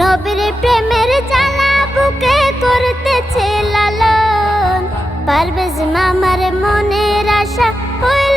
নবীর প্রেমের জ্বালা বুকে করতেছে লালন, পারভেজ মামার মনের আশা হয়ে